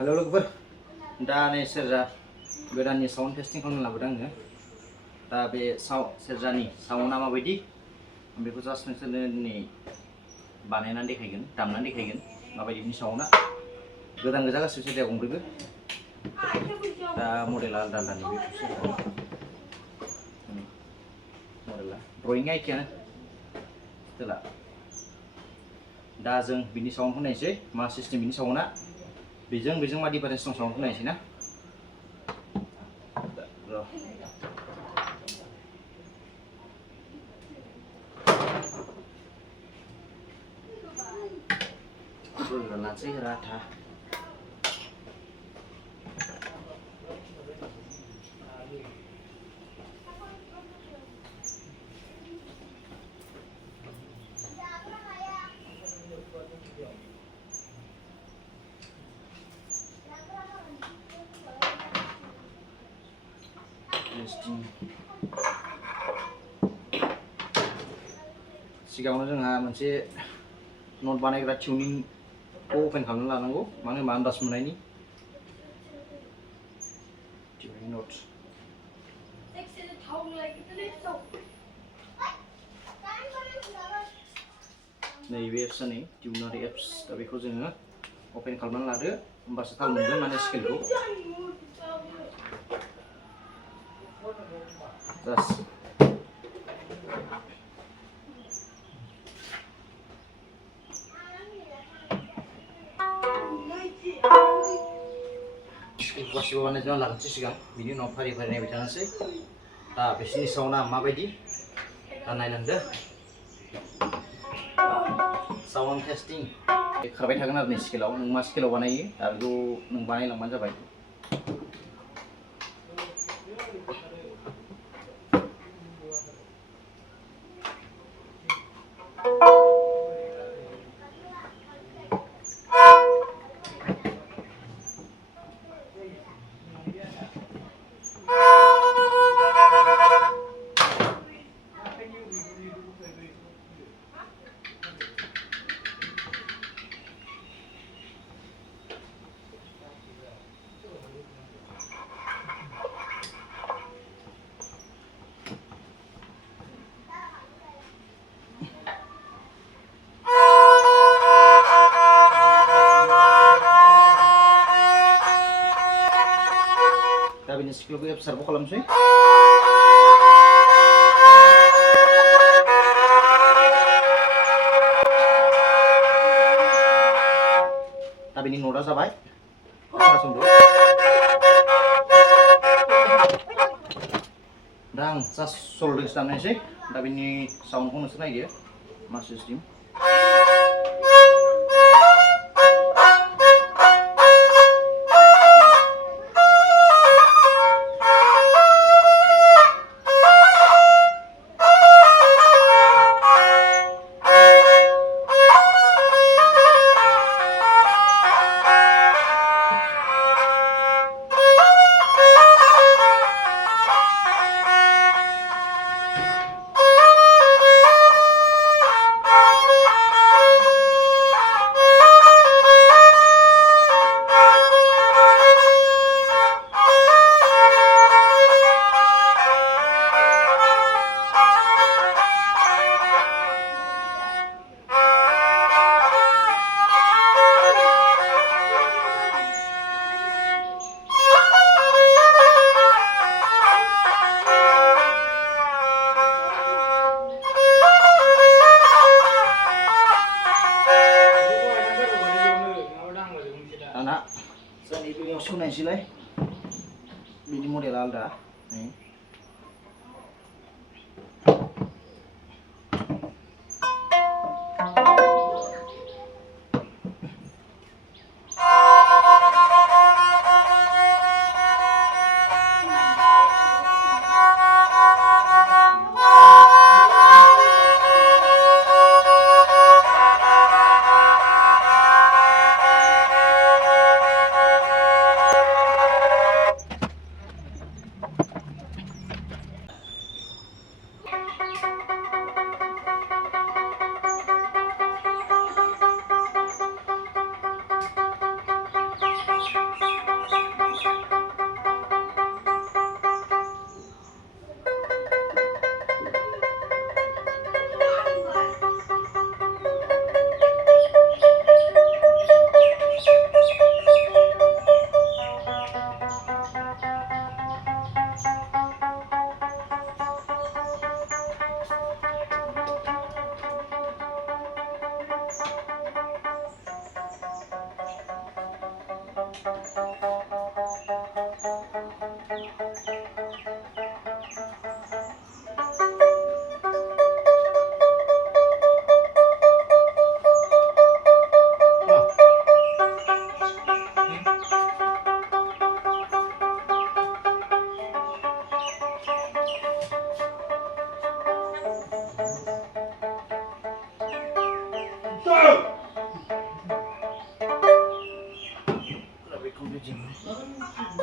Halo logoफोर दा नै सेरजा गोदाननि साउन्ड टेस्टिं खालामनो लाबोदों आङो दा बे सेरजानि साउन्डआ माबायदि बेखौ जास्ट नोंसोरनो दिनै बानायनानै देखायगोन दामनानै देखायगोन माबायदि बिनि साउन्डआ गोदान गोजा गासिबो सेरजाया गंब्रैबो दा मडेला आलदा आलदानि बे मडेला ड्रयिंआ एखेयानो स्टाइला दा जों बिनि साउन्डखौ नायसै मा सिस्टेम बिनि साउन्डआ बेजों मा डिफारेन्स दं साउन्डखौ नायसै ना लानोसै राथा सिगाङावनो जोंहा मोनसे नट बानायग्रा टिउनिंखौ अपेन खालामना लानांगौ मानो होनबा आन्दाज मोननायनि टिउनिं नट नैबे एप्सआ नै टिउनार एप्स दा बेखौ जोङो अपेन खालामनानै लादो होमबासो थाल मोनगोन माने स्केलखौ जास्ट गासिबो बानायजोबना लाग्रोसै सिगां बिनि उनाव फारि फारि नायबाय थानोसै दा बिसोरनि साउन्डआ माबायदि दा नायलांदो साउन्ड टेस्टिं खारबाय थागोन आरो नै स्केलाव नों मा स्केलाव बानायो दा बेखौ नों बानायलांबानो जाबाय दा बिनि स्केलखौ एबसार्भ खालामसै दा बिनि नटआ जाबाय खोनासंदो दा आं जास्ट सल्डोंसो दामनायसै दा बिनि साउन्डखौ नोंसोर नायदो मा सिस्टेम दाना जों नैबे सोनायसैलाय बिनि मडेला आलदा बिदियावनो